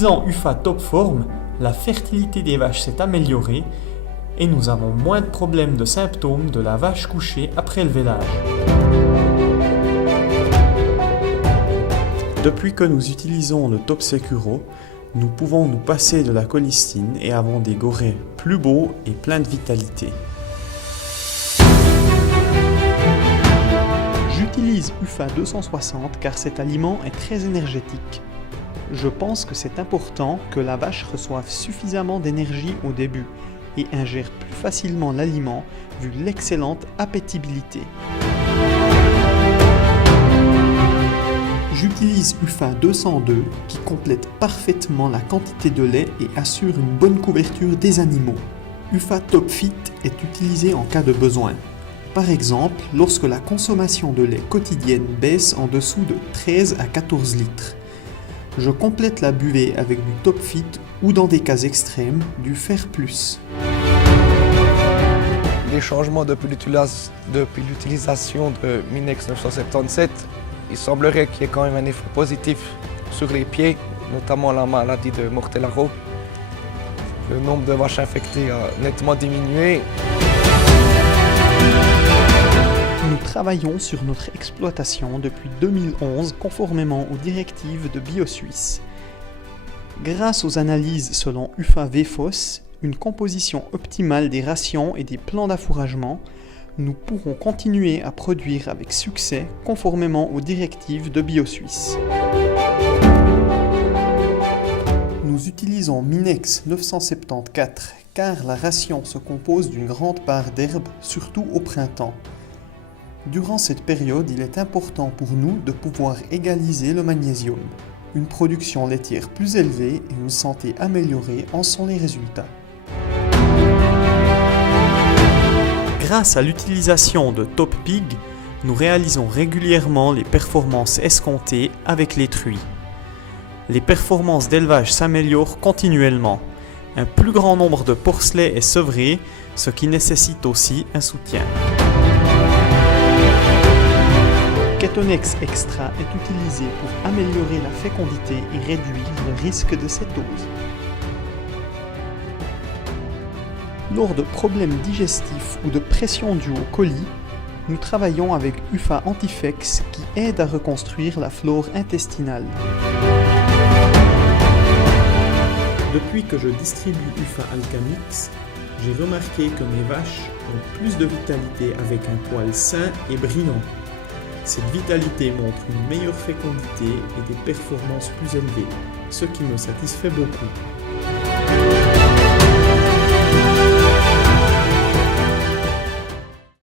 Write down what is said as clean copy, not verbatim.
utilisant UFA Top Form, la fertilité des vaches s'est améliorée et nous avons moins de problèmes de symptômes de la vache couchée après le vélage. Depuis que nous utilisons le Top Securo, nous pouvons nous passer de la colistine et avons des gorets plus beaux et pleins de vitalité. J'utilise UFA 260 car cet aliment est très énergétique. Je pense que c'est important que la vache reçoive suffisamment d'énergie au début et ingère plus facilement l'aliment vu l'excellente appétibilité. J'utilise UFA 202 qui complète parfaitement la quantité de lait et assure une bonne couverture des animaux. UFA Top Fit est utilisé en cas de besoin. Par exemple, lorsque la consommation de lait quotidienne baisse en dessous de 13 à 14 litres. Je complète la buvée avec du Top Fit ou dans des cas extrêmes, du Fer Plus. Les changements depuis l'utilisation de Minex 977, il semblerait qu'il y ait quand même un effet positif sur les pieds, notamment la maladie de Mortellaro. Le nombre de vaches infectées a nettement diminué. Nous travaillons sur notre exploitation depuis 2011 conformément aux directives de BioSuisse. Grâce aux analyses selon UFA VFOS, une composition optimale des rations et des plans d'affouragement, nous pourrons continuer à produire avec succès conformément aux directives de BioSuisse. Nous utilisons Minex 974 car la ration se compose d'une grande part d'herbe, surtout au printemps. Durant cette période, il est important pour nous de pouvoir égaliser le magnésium. Une production laitière plus élevée et une santé améliorée en sont les résultats. Grâce à l'utilisation de Top Pig, nous réalisons régulièrement les performances escomptées avec les truies. Les performances d'élevage s'améliorent continuellement. Un plus grand nombre de porcelets est sevré, ce qui nécessite aussi un soutien. Ketonex Extra est utilisé pour améliorer la fécondité et réduire le risque de cétose. Lors de problèmes digestifs ou de pression due au colis, nous travaillons avec UFA Antifex qui aide à reconstruire la flore intestinale. Depuis que je distribue UFA Alcamix, j'ai remarqué que mes vaches ont plus de vitalité avec un poil sain et brillant. Cette vitalité montre une meilleure fécondité et des performances plus élevées, ce qui me satisfait beaucoup.